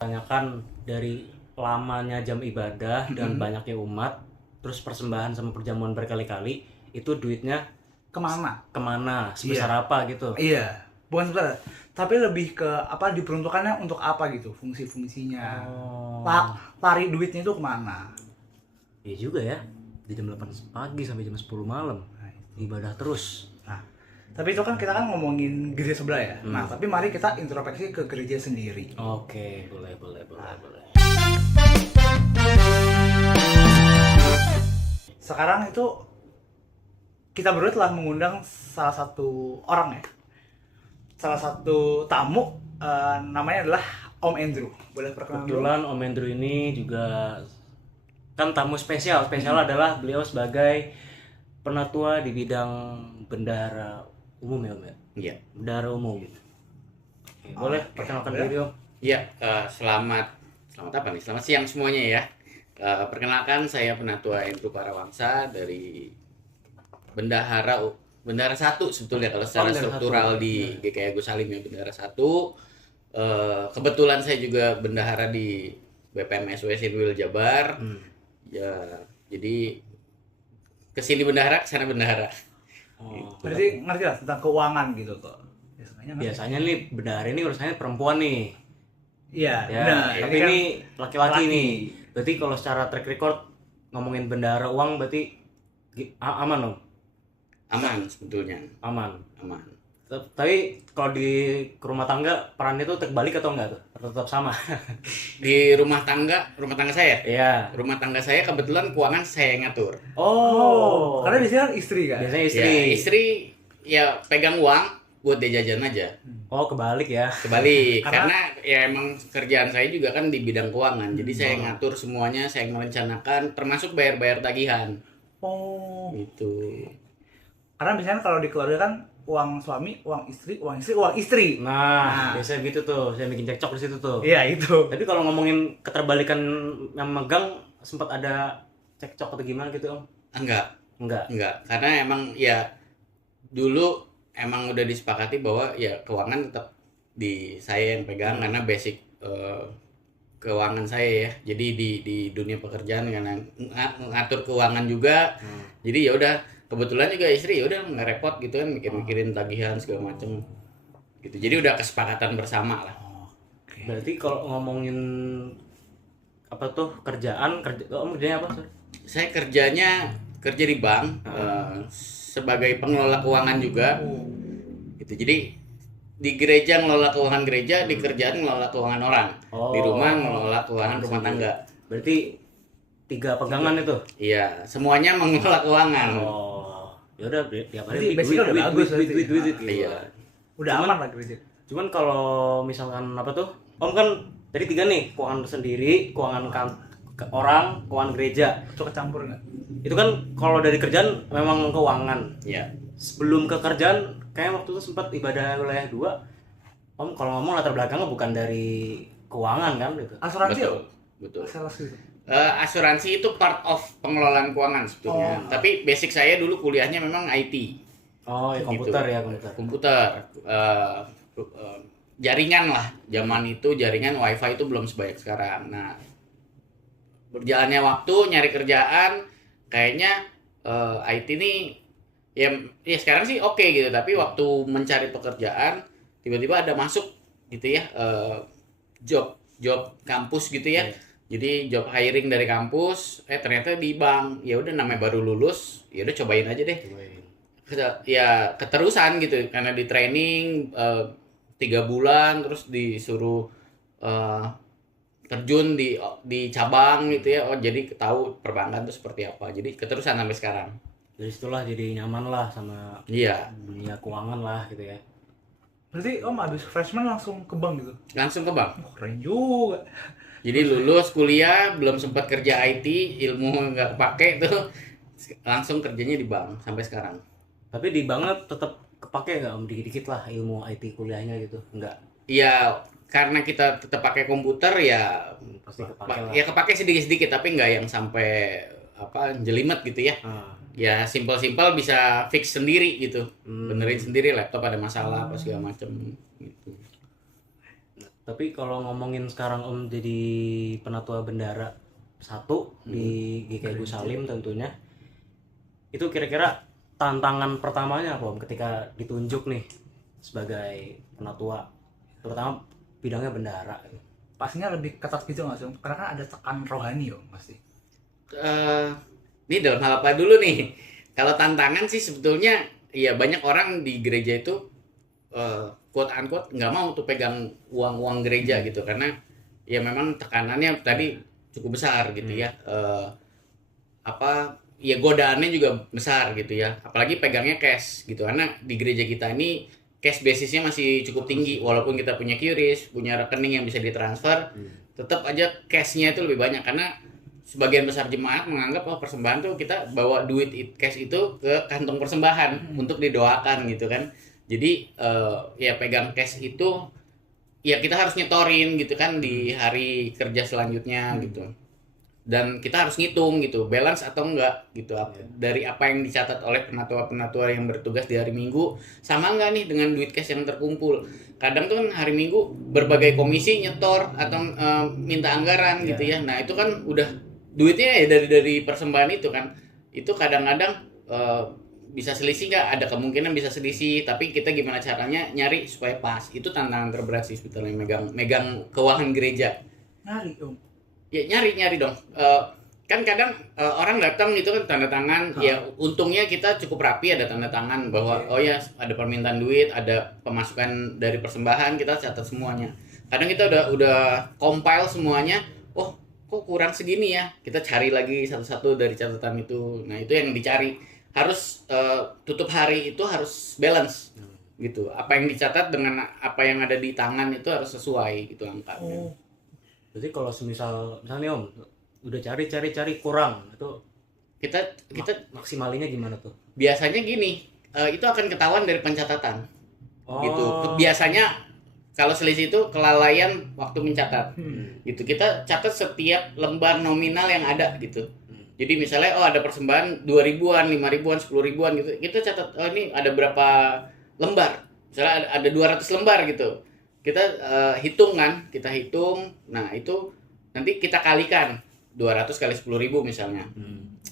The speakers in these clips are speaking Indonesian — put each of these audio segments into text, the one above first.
Tanyakan dari lamanya jam ibadah dan banyaknya umat, terus persembahan sama perjamuan berkali-kali, itu duitnya Kemana? sebesar apa gitu. Iya, bukan sebentar. Tapi lebih ke apa diperuntukannya untuk apa gitu, fungsi-fungsinya. Oh, Lari duitnya itu kemana? iya juga ya. Di jam 8 pagi sampai jam 10 malam. Ibadah terus. Nah, tapi itu kan kita kan ngomongin gereja sebelah ya. Nah, tapi mari kita introspeksi ke gereja sendiri. Oke, boleh. Sekarang itu kita berdua telah mengundang salah satu orang ya. Salah satu tamu namanya adalah Om Andrew. Boleh perkenalan dulu? Kebetulan Om Andrew ini juga kan tamu spesial. Spesial adalah beliau sebagai penatua di bidang bendahara umum ya, Om ya? Iya. Bendahara umum. Oke, boleh perkenalkan boleh. diri Om. Iya, selamat apa nih? Selamat siang semuanya ya. Perkenalkan saya Penatua Andrew Parawangsa dari Bendahara 1 sebetulnya kalau secara Bendahara struktural 1. di GKI Agus Salim ya Bendahara 1. Kebetulan saya juga bendahara di BPM SW Sinwil Jabar. Ya, jadi kesini bendahara, kesana bendahara. Oh, Berarti ngerti lah tentang keuangan gitu kok. biasanya nih bendahara ini urusannya perempuan nih. Iya, Ya, benar. tapi kan ini laki-laki laki. nih. Berarti kalau secara track record ngomongin bendahara uang berarti aman Om. Aman sebetulnya, Aman. aman. Tapi kalau di rumah tangga perannya tuh terbalik atau enggak tuh? Atau tetap sama? Di rumah tangga saya. Iya. Rumah tangga saya kebetulan keuangan saya yang ngatur. Oh. Karena biasanya kan istri kan. Biasanya istri. Ya, istri ya pegang uang buat dia jajan aja. Oh, kebalik ya. Kebalik. Karena ya emang kerjaan saya juga kan di bidang keuangan. Jadi saya yang ngatur semuanya, saya yang merencanakan termasuk bayar-bayar tagihan. Oh. Gitu. Karena biasanya kalau di keluarga kan uang suami, uang istri. Nah, biasanya gitu tuh. Saya bikin cekcok di situ tuh. Iya, itu. Tapi kalau ngomongin keterbalikan yang megang sempat ada cekcok atau gimana gitu, Om? Enggak. Enggak. Karena emang ya dulu emang udah disepakati bahwa ya keuangan tetap di saya yang pegang karena basic keuangan saya ya. Jadi di dunia pekerjaan karena ngatur keuangan juga. Jadi ya udah kebetulan juga istri ya udah nggak repot gitu kan mikirin tagihan segala macem gitu. Jadi udah kesepakatan bersama lah. Berarti kalau ngomongin apa tuh kerjaan Om kerjanya apa, Sir? Saya kerja di bank sebagai pengelola keuangan juga. Gitu. Jadi di gereja ngelola keuangan gereja, di kerjaan ngelola keuangan orang. Di rumah ngelola keuangan rumah tangga. Berarti 3 pegangan itu. Iya, semuanya mengelola keuangan. Oh. Ya udah tiap Berarti hari basicnya udah bagus berarti. duit gitu. Iya. Udah aman lah gereja. Cuman kalau misalkan apa tuh? Om kan tadi 3 nih, keuangan sendiri, keuangan orang, keuangan gereja. Itu kecampur nggak? Itu kan kalau dari kerjaan memang keuangan. Iya. Sebelum ke kerjaan kayak waktu itu sempat ibadah wilayah 2. Om kalau ngomong latar belakangnya bukan dari keuangan kan gitu. Asuransi ya? Betul. Sales gitu. Asuransi itu part of pengelolaan keuangan sebetulnya. Tapi basic saya dulu kuliahnya memang IT. Oh, ya komputer Gitu. ya, komputer. Komputer, jaringan lah. Zaman itu jaringan WiFi itu belum sebanyak sekarang. Nah, berjalannya waktu nyari kerjaan, kayaknya IT ini ya sekarang sih oke gitu. Tapi waktu mencari pekerjaan, tiba-tiba ada masuk gitu ya job kampus gitu ya. Jadi job hiring dari kampus, ternyata di bank. Ya udah namanya baru lulus, ya udah cobain aja deh. Ya keterusan gitu karena di training 3 bulan terus disuruh terjun di cabang gitu ya. Oh, jadi tahu perbankan itu seperti apa. Jadi keterusan sampai sekarang. Dari situlah jadi nyaman lah sama Iya, dunia keuangan lah gitu ya. Berarti Om abis freshman langsung ke bank gitu? langsung ke bank. Oh, keren juga. Jadi lulus kuliah belum sempat kerja IT, ilmu nggak kepake tuh langsung kerjanya di bank sampai sekarang. Tapi di banget tetap kepake nggak Om dikit-dikit lah ilmu IT kuliahnya gitu? Enggak. Iya, karena kita tetap pakai komputer ya Pasti kepake lah. ya kepake sedikit-sedikit tapi nggak yang sampai apa jelimet gitu ya. Ya simpel-simpel bisa fix sendiri gitu. Benerin sendiri laptop ada masalah apa segala macem gitu. Tapi kalau ngomongin sekarang Om jadi penatua bendara satu di GKI Gus Salim tentunya, itu kira-kira tantangan pertamanya apa Om ketika ditunjuk nih sebagai penatua, terutama bidangnya bendara? Pastinya lebih ketat gitu nggak sih? Karena kan ada tekan rohani yo pasti. Ini dalam hal apa dulu nih? Kalau tantangan sih sebetulnya ya banyak orang di gereja itu quote unquote nggak mau tuh pegang uang gereja gitu, karena ya memang tekanannya tadi cukup besar gitu ya. Apa ya godaannya juga besar gitu ya, apalagi pegangnya cash gitu, karena di gereja kita ini cash basisnya masih cukup tinggi, walaupun kita punya QRIS, punya rekening yang bisa ditransfer, tetap aja cashnya itu lebih banyak, karena sebagian besar jemaat menganggap persembahan tuh kita bawa duit cash itu ke kantong persembahan untuk didoakan gitu kan. Jadi ya pegang cash itu ya kita harus nyetorin gitu kan di hari kerja selanjutnya gitu. Dan kita harus ngitung gitu, balance atau enggak gitu, dari apa yang dicatat oleh penatua-penatua yang bertugas di hari Minggu sama enggak nih dengan duit cash yang terkumpul. Kadang tuh kan hari Minggu berbagai komisi nyetor atau minta anggaran gitu ya. Nah itu kan udah duitnya ya dari persembahan itu kan, itu kadang-kadang bisa selisih nggak, ada kemungkinan bisa selisih, tapi kita gimana caranya nyari supaya pas. Itu tantangan terberat sih sebetulnya megang keuangan gereja. Nyari Om. Ya nyari dong. Kan kadang orang datang gitu kan tanda tangan, ya untungnya kita cukup rapi, ada tanda tangan bahwa oh ya ada permintaan duit, ada pemasukan dari persembahan, kita catat semuanya. Kadang kita udah compile semuanya, oh kok kurang segini ya, kita cari lagi satu-satu dari catatan itu. Nah itu yang dicari, harus tutup hari itu harus balance gitu, apa yang dicatat dengan apa yang ada di tangan itu harus sesuai gitu angkanya. Berarti kalau misalnya Om udah cari kurang, itu kita maksimalinya gimana tuh? Biasanya gini, itu akan ketahuan dari pencatatan gitu. Biasanya kalau selisih itu kelalaian waktu mencatat gitu. Kita catat setiap lembar nominal yang ada gitu. Jadi misalnya ada persembahan 2.000-an, 5.000-an, 10.000-an gitu, kita catat ini ada berapa lembar, misalnya ada 200 lembar gitu, kita hitung. Nah itu nanti kita kalikan 200 kali 10.000 misalnya,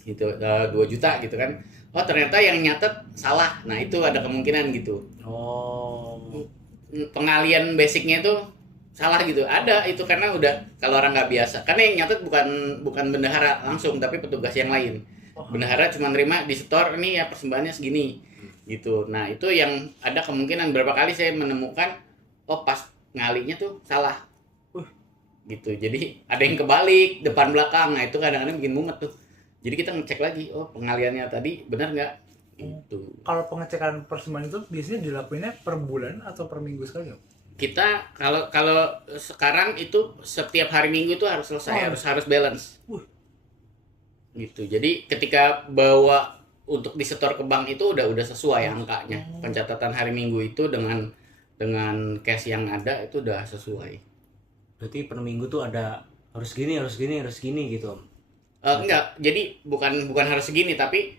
gitu 2 juta gitu kan. Oh ternyata yang nyatet salah, nah itu ada kemungkinan gitu. Pengalian basicnya itu salah gitu, ada itu karena udah kalau orang nggak biasa, karena yang nyatet bukan bendahara langsung tapi petugas yang lain. Bendahara cuma nerima di setor ini ya persembahannya segini gitu. Nah itu yang ada kemungkinan berapa kali saya menemukan pas ngalinya tuh salah gitu, jadi ada yang kebalik depan belakang. Nah itu kadang-kadang bikin mumet tuh, jadi kita ngecek lagi pengaliannya tadi benar nggak itu. Kalau pengecekan persembahan itu biasanya dilakuinnya per bulan atau per minggu sekali? Kita kalau sekarang itu setiap hari Minggu itu harus selesai, harus balance gitu. Jadi ketika bawa untuk disetor ke bank itu udah sesuai angkanya. Pencatatan hari Minggu itu dengan cash yang ada itu udah sesuai. Berarti per minggu tuh ada harus gini gitu Om? Enggak, jadi bukan harus segini, tapi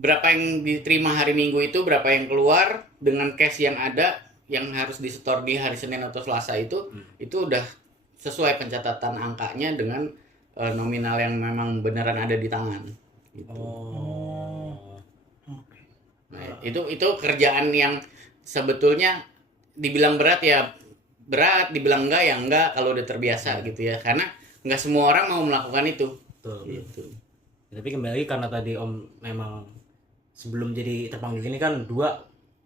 berapa yang diterima hari Minggu itu, berapa yang keluar dengan cash yang ada yang harus disetor di hari Senin atau Selasa itu udah sesuai pencatatan angkanya dengan nominal yang memang beneran ada di tangan gitu. Nah, itu kerjaan yang sebetulnya dibilang berat ya berat, dibilang enggak ya enggak kalau udah terbiasa gitu ya, karena enggak semua orang mau melakukan itu. Betul. Gitu. Tapi kembali lagi karena tadi Om memang sebelum jadi terpanggil ini kan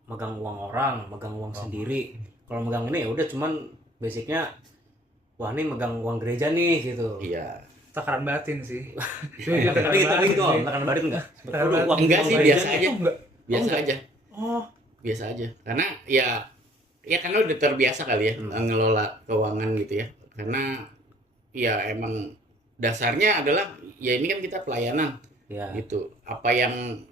megang uang orang, megang uang sendiri. Kalau megang ini ya udah cuman basicnya wah ini megang uang gereja nih gitu. Iya. Tekanan batin sih. Tapi gitu Om, tekanan batin enggak? Enggak sih, biasa aja. Biasa aja. Oh, biasa aja. Karena ya karena udah terbiasa kali ya ngelola keuangan gitu ya. Karena ya emang dasarnya adalah ya ini kan kita pelayanan. Ya. Gitu. Apa yang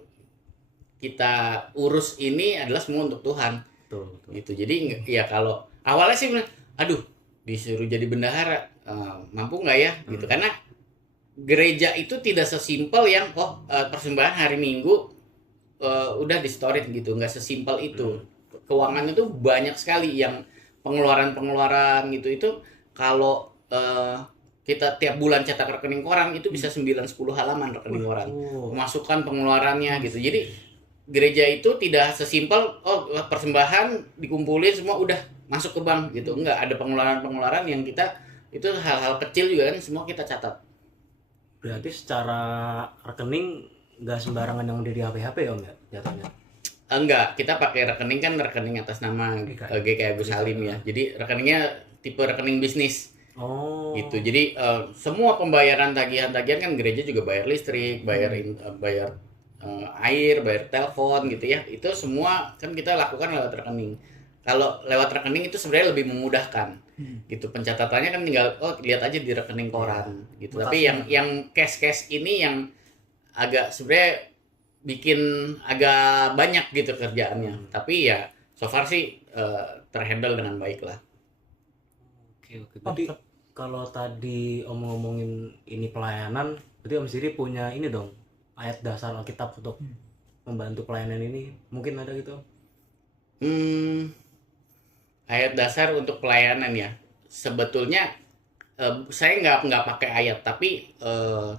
kita urus ini adalah semua untuk Tuhan. Betul. Gitu. Jadi ya kalau awalnya sih aduh disuruh jadi bendahara mampu nggak ya gitu, karena gereja itu tidak sesimpel yang persembahan hari Minggu udah disetorin gitu, nggak sesimpel itu. Keuangan itu banyak sekali yang pengeluaran gitu itu kalau kita tiap bulan cetak rekening koran itu bisa 9-10 halaman rekening koran. Pemasukan pengeluarannya gitu. Jadi gereja itu tidak sesimpel persembahan dikumpulin semua udah masuk ke bank gitu. Enggak, ada pengeluaran-pengeluaran yang kita itu hal-hal kecil juga kan semua kita catat. Berarti secara rekening nggak sembarangan yang udah di HP-HP ya Om ya jatuhnya? Enggak, kita pakai rekening kan rekening atas nama GKI Agus Salim ya. Jadi rekeningnya tipe rekening bisnis. Oh. Gitu. Jadi semua pembayaran tagihan-tagihan kan gereja juga bayar listrik, bayar air, bayar telepon gitu ya. Itu semua kan kita lakukan lewat rekening. Kalau lewat rekening itu sebenarnya lebih memudahkan. Gitu. Pencatatannya kan tinggal lihat aja di rekening koran gitu. Tapi yang cash ini yang agak sebenarnya bikin agak banyak gitu kerjaannya. Tapi ya so far sih terhandle dengan baik lah. Oke. Berarti kalau tadi Om ngomongin ini pelayanan, berarti Om sendiri punya ini dong, ayat dasar Alkitab untuk membantu pelayanan ini. Mungkin ada gitu? Ayat dasar untuk pelayanan ya. Sebetulnya saya nggak pakai ayat, tapi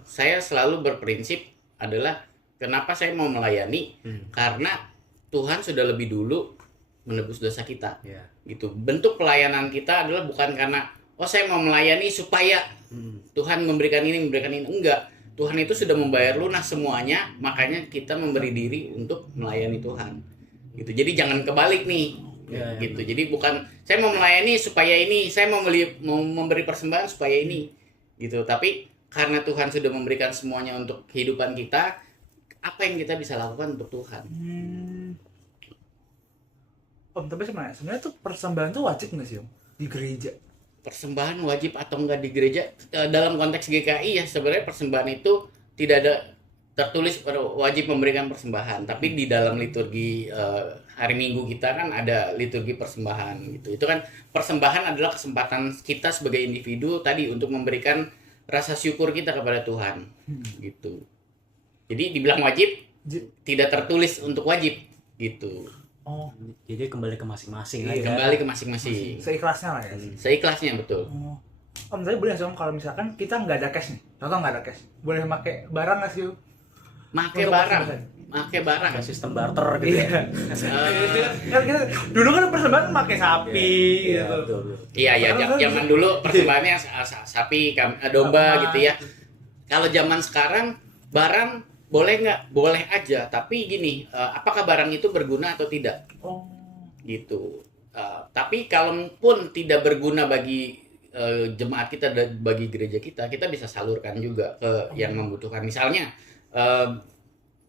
saya selalu berprinsip adalah kenapa saya mau melayani, karena Tuhan sudah lebih dulu menebus dosa kita. Gitu. Bentuk pelayanan kita adalah bukan karena saya mau melayani supaya Tuhan memberikan ini, enggak. Tuhan itu sudah membayar lunas semuanya, makanya kita memberi diri untuk melayani Tuhan. Gitu. Jadi jangan kebalik nih. Gitu. Jadi bukan saya mau melayani supaya ini, saya mau memberi persembahan supaya ini. Gitu. Tapi karena Tuhan sudah memberikan semuanya untuk kehidupan kita, apa yang kita bisa lakukan untuk Tuhan? Om, tapi sebenarnya tuh persembahan tuh wajib nggak sih Om di gereja? Persembahan wajib atau enggak di gereja dalam konteks GKI ya sebenarnya persembahan itu tidak ada tertulis wajib memberikan persembahan, tapi di dalam liturgi hari Minggu kita kan ada liturgi persembahan gitu. Itu kan persembahan adalah kesempatan kita sebagai individu tadi untuk memberikan rasa syukur kita kepada Tuhan gitu. Jadi dibilang wajib tidak tertulis untuk wajib gitu. Jadi kembali ke masing-masing aja. Kembali ke masing-masing. Seikhlasnya lah ya. Seikhlasnya betul. Om, tapi boleh sih Om kalau misalkan kita nggak ada cash nih, contoh nggak ada cash, boleh pakai barang nggak sih Om? Pakai barang, sistem barter gitu ya. Kan kita dulu kan persembahan pakai sapi gitu. Iya, zaman dulu persembahannya sapi, domba gitu ya. Kalau zaman sekarang barang boleh nggak? Boleh aja, tapi gini, apakah barang itu berguna atau tidak? Gitu. Tapi kalaupun tidak berguna bagi jemaat kita dan bagi gereja kita bisa salurkan juga ke yang membutuhkan. Misalnya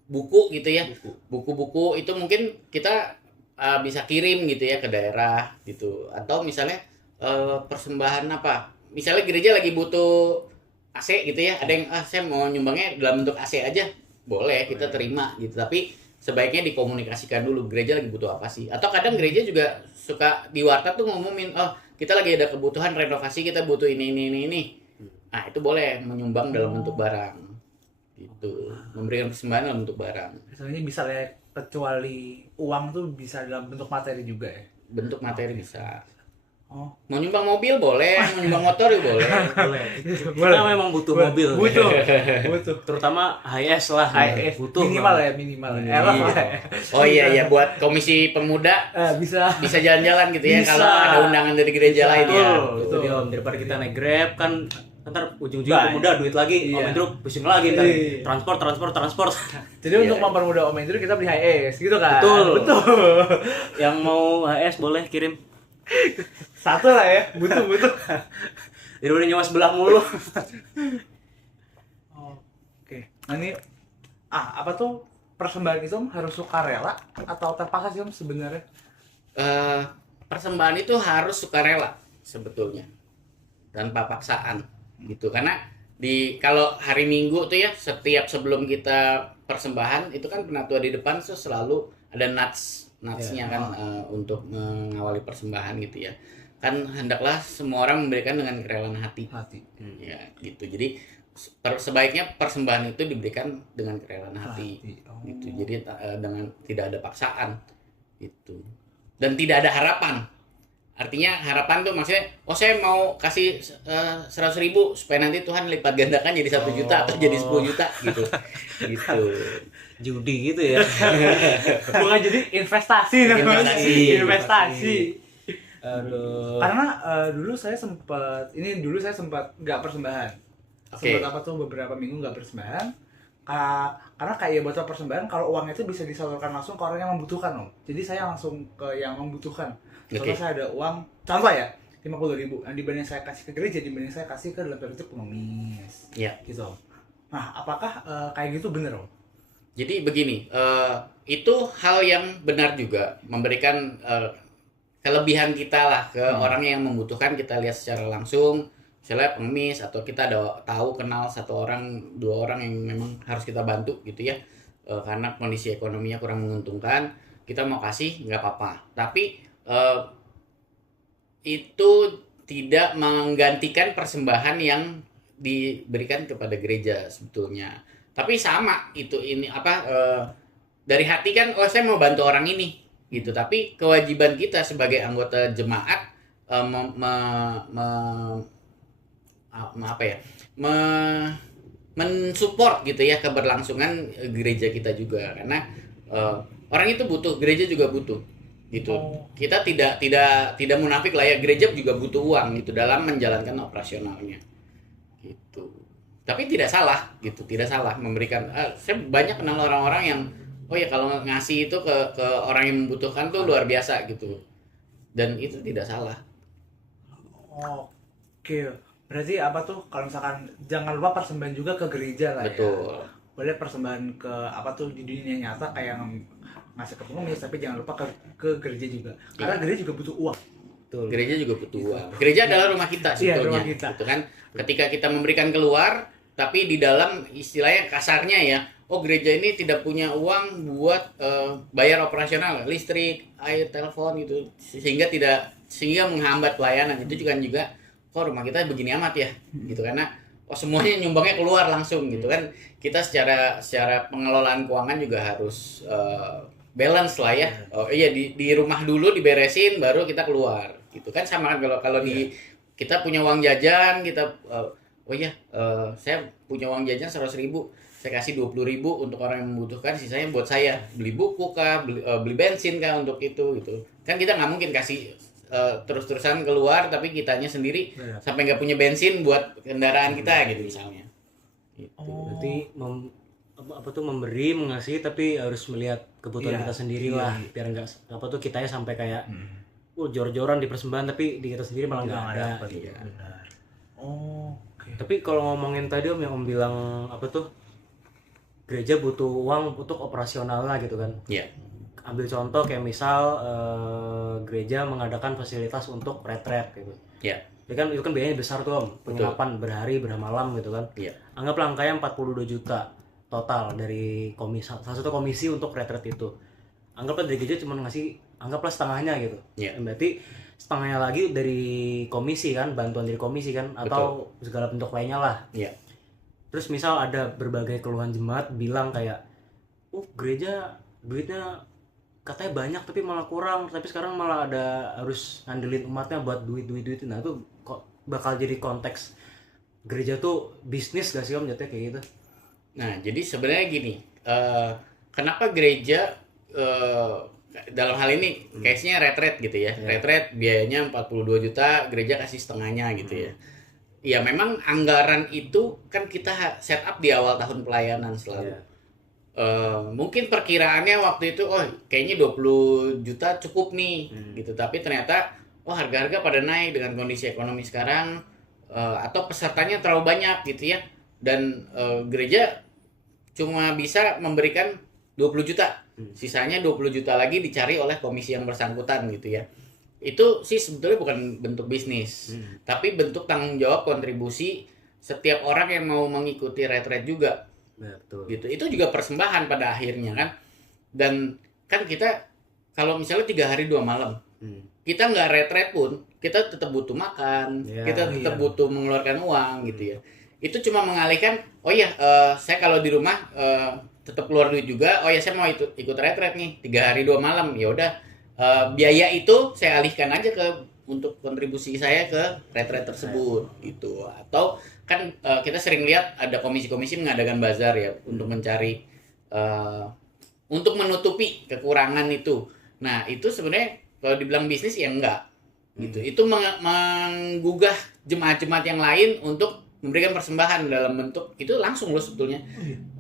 buku gitu ya, buku-buku itu mungkin kita bisa kirim gitu ya ke daerah gitu. Atau misalnya persembahan apa? Misalnya gereja lagi butuh AC gitu ya, ada yang saya mau nyumbangnya dalam bentuk AC aja. Boleh, kita terima gitu, tapi sebaiknya dikomunikasikan dulu gereja lagi butuh apa sih. Atau kadang gereja juga suka di warta tuh ngumumin, kita lagi ada kebutuhan renovasi, kita butuh ini. Nah itu boleh menyumbang dalam bentuk barang gitu, memberikan persembahan dalam bentuk barang. Misalnya bisa ya, kecuali uang tuh bisa dalam bentuk materi juga ya. Bentuk materi bisa. Mau nyumbang mobil boleh, mau nyumbang motor juga boleh. Kita memang butuh mobil. Butuh. Terutama HS lah. HS butuh. Minimal ya. Oh iya, buat komisi pemuda bisa jalan-jalan gitu ya kalau ada undangan dari gereja lain ya. Betul dia Om, daripada kita naik Grab kan ntar ujung-ujungnya pemuda duit lagi, Om Andrew pusing lagi ntar transport. Jadi untuk mempermudah Om Andrew kita beli HS gitu kan. Betul. Yang mau HS boleh kirim. Satu lah ya, butuh. Jadi udah nyawa sebelah mulu. Oke. Nah ini apa tuh persembahan itu harus sukarela atau terpaksa sih Om sebenarnya? Persembahan itu harus sukarela sebetulnya, tanpa paksaan gitu. Karena kalau hari Minggu tuh ya, setiap sebelum kita persembahan itu kan penatua di depan tuh selalu ada nutsnya kan untuk mengawali persembahan gitu ya. Kan hendaklah semua orang memberikan dengan kerelaan hati. Ya gitu. Jadi sebaiknya persembahan itu diberikan dengan kerelaan hati. Gitu. Jadi dengan tidak ada paksaan gitu. Dan tidak ada harapan. Artinya harapan tuh maksudnya, oh saya mau kasih 100.000 supaya nanti Tuhan lipat gandakan jadi 1 juta atau jadi 10 juta gitu. Gitu. Judi gitu ya. Bukan jadi investasi namanya. Investasi. Aduh. Karena dulu saya sempat nggak persembahan. Oke. Sempat apa tuh beberapa minggu nggak persembahan. Karena kayak buat persembahan kalau uang itu bisa disalurkan langsung ke orang yang membutuhkan, Om. Jadi saya langsung ke yang membutuhkan. Contoh saya ada uang, contoh ya, 50.000. Nah, dibanding saya kasih ke gereja, dibanding saya kasih ke dalam bentuk pengemis. Iya. Gitu, Om. Nah, apakah kayak gitu bener, Om? Jadi begini, itu hal yang benar juga, memberikan kelebihan kita lah ke orang yang membutuhkan, kita lihat secara langsung, misalnya pengemis atau kita ada tahu kenal 1 orang 2 orang yang memang harus kita bantu gitu ya, karena kondisi ekonominya kurang menguntungkan, kita mau kasih nggak apa-apa, tapi itu tidak menggantikan persembahan yang diberikan kepada gereja sebetulnya. Tapi sama ini dari hati kan, oh saya mau bantu orang ini gitu. Tapi kewajiban kita sebagai anggota jemaat mensupport gitu ya keberlangsungan gereja kita juga, karena orang itu butuh, gereja juga butuh gitu. Kita tidak munafik lah ya, gereja juga butuh uang gitu dalam menjalankan operasionalnya gitu. Tapi tidak salah gitu, tidak salah memberikan. Saya banyak kenal orang-orang yang oh ya kalau ngasih itu ke orang yang membutuhkan tuh luar biasa gitu, dan itu tidak salah. Oke, berarti apa tuh kalau misalkan jangan lupa persembahan juga ke gereja lah. Betul. Ya. Boleh persembahan ke apa tuh di dunia nyata kayak ngasih ke pengemis, tapi jangan lupa ke gereja juga. Karena gereja juga butuh uang. Betul. Gereja juga butuh uang. Gereja adalah rumah kita sebetulnya. Rumah kita. Gitu kan. Ketika kita memberikan keluar, tapi di dalam istilahnya kasarnya ya, oh gereja ini tidak punya uang buat bayar operasional, listrik, air, telepon gitu, sehingga menghambat pelayanan. Itu juga kok rumah kita begini amat ya, gitu, karena semuanya nyumbangnya keluar langsung gitu kan. Kita secara pengelolaan keuangan juga harus balance lah ya. Oh iya, di rumah dulu diberesin baru kita keluar gitu kan. Sama kan kalau di kita punya uang jajan, kita saya punya uang jajan 100.000, saya kasih 20.000 untuk orang yang membutuhkan, sisanya buat saya beli buku kah, beli bensin kah untuk itu gitu kan. Kita nggak mungkin kasih terus-terusan keluar tapi kitanya sendiri sampai nggak punya bensin buat kendaraan kita gitu misalnya gitu. Berarti memberi, mengasihi, tapi harus melihat kebutuhan kita sendiri lah, biar nggak kitanya sampai kayak jor-joran di persembahan tapi di kita sendiri malah nggak ada. Iya. Benar. Okay. Tapi kalau ngomongin tadi Om, yang Om bilang gereja butuh uang untuk operasionalnya gitu kan. Iya. Ambil contoh kayak misal gereja mengadakan fasilitas untuk retret gitu. Iya. Itu kan biayanya besar tuh Om, penginapan berhari bermalam gitu kan. Iya. Anggaplah angkanya 42 juta total dari salah satu komisi untuk retret itu. Anggaplah dari gereja cuma ngasih, anggaplah setengahnya gitu. Iya. Berarti setengahnya lagi dari komisi kan, bantuan dari komisi kan, atau segala bentuk lainnya lah. Iya. Terus misal ada berbagai keluhan jemaat bilang kayak, gereja duitnya katanya banyak tapi malah kurang, tapi sekarang malah ada harus ngandelin umatnya buat duit. Nah itu kok bakal jadi konteks gereja tuh bisnis gak sih Om, jatuhnya kayak gitu? Nah jadi sebenarnya gini, kenapa gereja dalam hal ini case-nya retret gitu ya, retret biayanya 42 juta, gereja kasih setengahnya gitu ya. Ya memang anggaran itu kan kita set up di awal tahun pelayanan selalu. Mungkin perkiraannya waktu itu kayaknya 20 juta cukup nih gitu, tapi ternyata harga-harga pada naik dengan kondisi ekonomi sekarang, atau pesertanya terlalu banyak gitu ya, dan gereja cuma bisa memberikan 20 juta, sisanya 20 juta lagi dicari oleh komisi yang bersangkutan gitu ya. Itu sih sebetulnya bukan bentuk bisnis, tapi bentuk tanggung jawab kontribusi setiap orang yang mau mengikuti retret juga. Betul. Gitu. Itu juga persembahan pada akhirnya kan. Dan kan kita kalau misalnya 3 hari 2 malam, kita nggak retret pun, kita tetap butuh makan, kita tetap butuh mengeluarkan uang gitu ya. Itu cuma mengalihkan, saya kalau di rumah tetap keluar duit juga, saya mau ikut retret nih 3 hari 2 malam, ya udah biaya itu saya alihkan aja ke untuk kontribusi saya ke rate-rate tersebut gitu. Atau kan kita sering lihat ada komisi-komisi mengadakan bazar ya untuk mencari untuk menutupi kekurangan itu. Nah, itu sebenarnya kalau dibilang bisnis ya enggak gitu. Itu menggugah jemaat-jemaat yang lain untuk memberikan persembahan dalam bentuk itu langsung loh sebetulnya.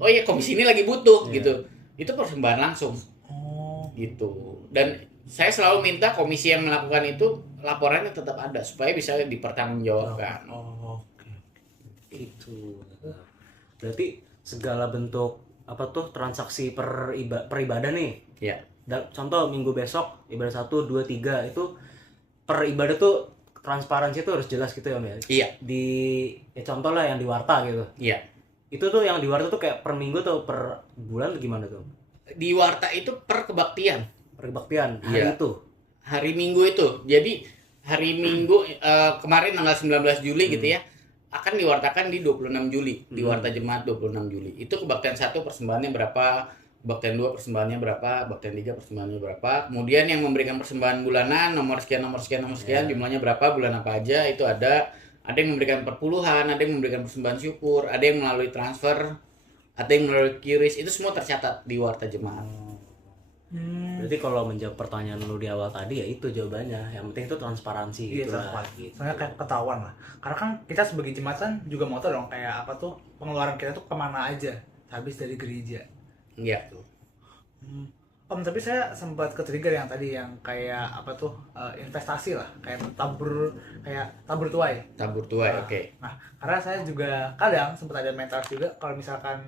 Oh iya, komisi ini lagi butuh gitu. Itu persembahan langsung. Gitu. Dan saya selalu minta komisi yang melakukan itu laporannya tetap ada supaya bisa dipertanggungjawabkan. Oke. Itu berarti segala bentuk apa tuh transaksi peribadah nih Ya. Contoh minggu besok ibadah 1, 2, 3 itu per ibadah tuh transparansi itu harus jelas gitu ya Om ya. Iya. Contoh lah yang di Warta gitu. Iya. Itu tuh yang di Warta tuh kayak per minggu atau per bulan gimana tuh? Di Warta itu per kebaktian. Per kebaktian hari Iya. itu. Hari Minggu itu. Jadi hari Minggu kemarin tanggal 19 Juli gitu ya. Akan diwartakan di 26 Juli. Di Warta Jemaat 26 Juli. Itu kebaktian 1 persembahannya berapa? Kebaktian 2 persembahannya berapa? Kebaktian 3 persembahannya berapa? Kemudian yang memberikan persembahan bulanan nomor sekian jumlahnya berapa? Bulan apa aja itu ada. Ada yang memberikan perpuluhan, ada yang memberikan persembahan syukur, ada yang melalui transfer, ada yang melalui QRIS. Itu semua tercatat di Warta Jemaat. Berarti kalau menjawab pertanyaan lu di awal tadi ya itu jawabannya. Yang penting itu transparansi Iya, gitu lah. transparansi. Soalnya kayak ketahuan lah. Karena kan kita sebagai jemaat kan juga mau tahu dong kayak apa tuh pengeluaran kita tuh kemana aja habis dari gereja. Iya. Om, tapi saya sempat ke-trigger yang tadi yang kayak apa tuh investasi lah, kayak tabur tuai. Tabur tuai, Nah, oke. Nah, karena saya juga kadang sempat ada mental juga kalau misalkan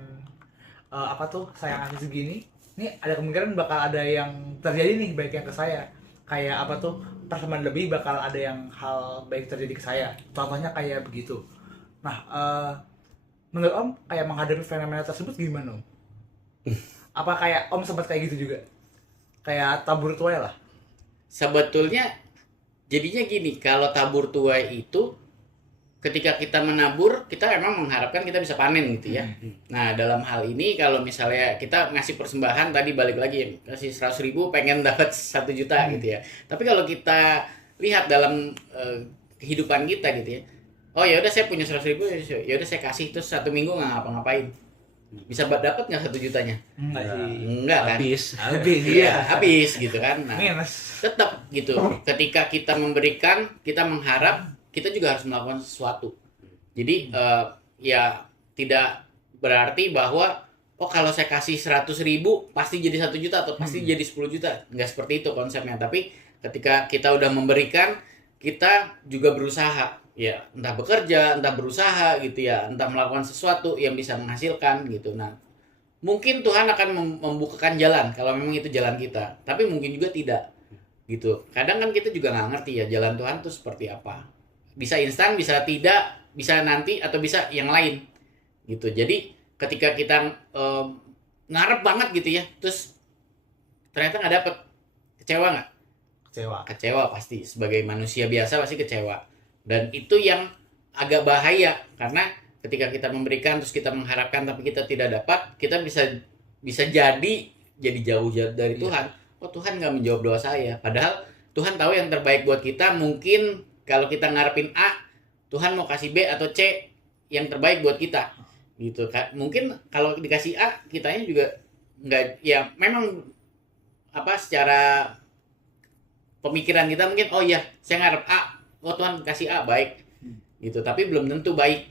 apa tuh saya ngasih segini, ini ada kemungkinan bakal ada yang terjadi nih baik yang ke saya. Kayak apa tuh persembahan lebih bakal ada yang hal baik terjadi ke saya. Contohnya kayak begitu. Nah, menurut Om kayak menghadapi fenomena tersebut gimana Om? Apa kayak Om sempat kayak gitu juga? Kayak tabur tuai lah. Sebetulnya jadinya gini, kalau tabur tuai itu ketika kita menabur, kita memang mengharapkan kita bisa panen gitu ya. Nah, dalam hal ini kalau misalnya kita ngasih persembahan tadi balik lagi kasih 100.000 pengen dapat 1 juta gitu ya. Tapi kalau kita lihat dalam kehidupan kita gitu ya. Oh ya udah saya punya 100.000, ya udah saya kasih terus 1 minggu nggak ngapa-ngapain. Bisa dapat nggak 1 jutanya? Enggak sih. Enggak kan? Habis. Iya, habis gitu kan. Nah, Minus. tetap gitu. Ketika kita memberikan, kita mengharap, kita juga harus melakukan sesuatu. Jadi ya tidak berarti bahwa oh kalau saya kasih 100.000 pasti jadi 1 juta atau pasti jadi 10 juta. Enggak seperti itu konsepnya. Tapi ketika kita udah memberikan, kita juga berusaha. Ya, entah bekerja, entah berusaha gitu ya, entah melakukan sesuatu yang bisa menghasilkan gitu. Nah, mungkin Tuhan akan membukakan jalan kalau memang itu jalan kita. Tapi mungkin juga tidak gitu. Kadang kan kita juga nggak ngerti ya jalan Tuhan itu seperti apa. Bisa instan, bisa tidak, bisa nanti atau bisa yang lain gitu. Jadi ketika kita ngarep banget gitu ya, terus ternyata nggak dapet, kecewa nggak? Kecewa pasti. Sebagai manusia biasa pasti kecewa. Dan itu yang agak bahaya karena ketika kita memberikan terus kita mengharapkan tapi kita tidak dapat, kita bisa jadi jauh dari Tuhan. Oh, Tuhan nggak menjawab doa saya. Padahal Tuhan tahu yang terbaik buat kita. Mungkin kalau kita ngarepin A, Tuhan mau kasih B atau C yang terbaik buat kita. Gitu. Mungkin kalau dikasih A, kitanya juga nggak, ya memang apa secara pemikiran kita mungkin oh ya saya ngarep A, oh Tuhan kasih A baik gitu, tapi belum tentu baik.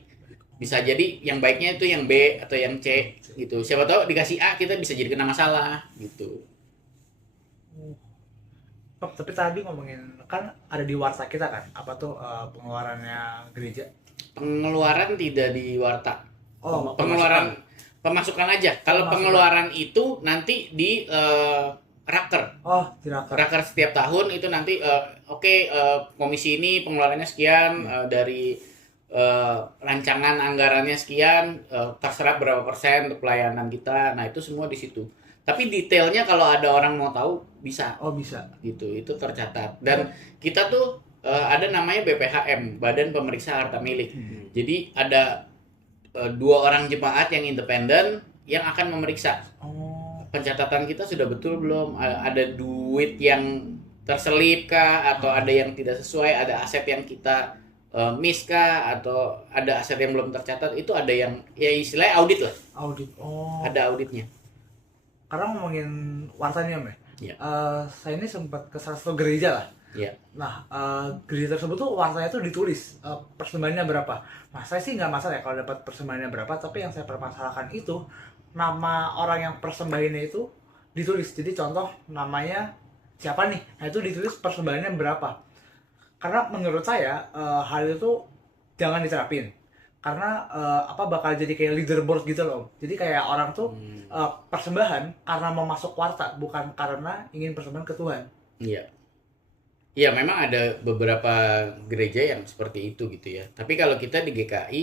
Bisa jadi yang baiknya itu yang B atau yang C gitu. Siapa tahu dikasih A kita bisa jadi kena masalah gitu. Tapi tadi ngomongin kan ada di warta kita kan apa tuh pengeluarannya gereja. Pengeluaran tidak di warta. Oh, pengeluaran pemasukan aja. Kalau pengeluaran itu nanti di raker. Oh, di raker. Raker setiap tahun itu nanti komisi ini pengeluarannya sekian dari rancangan anggarannya sekian, terserah berapa persen untuk pelayanan kita. Nah, itu semua di situ. Tapi detailnya kalau ada orang mau tahu bisa. Oh, bisa. Gitu. Itu tercatat. Dan kita tuh ada namanya BPHM, Badan Pemeriksa Harta Milik. Jadi ada 2 orang jemaat yang independen yang akan memeriksa. Pencatatan kita sudah betul belum, ada duit yang terselip kah, atau ada yang tidak sesuai, ada aset yang kita miss kah, atau ada aset yang belum tercatat, itu ada yang ya istilahnya audit lah, Audit. Oh. ada auditnya. Karena ngomongin warta nih Om ya. Iya. Saya ini sempat ke salah satu gereja lah. Iya. Nah, gereja tersebut tuh wartanya tuh ditulis persembahannya berapa. Nah, saya sih nggak masalah ya kalau dapat persembahannya berapa, tapi yang saya permasalahkan itu nama orang yang persembahannya itu ditulis. Jadi contoh namanya siapa nih? Nah, itu ditulis persembahannya berapa. Karena menurut saya hal itu jangan diterapin. Karena bakal jadi kayak leaderboard gitu loh. Jadi kayak orang tuh persembahan karena mau masuk warta, bukan karena ingin persembahan ke Tuhan. Iya. Iya, memang ada beberapa gereja yang seperti itu gitu ya. Tapi kalau kita di GKI,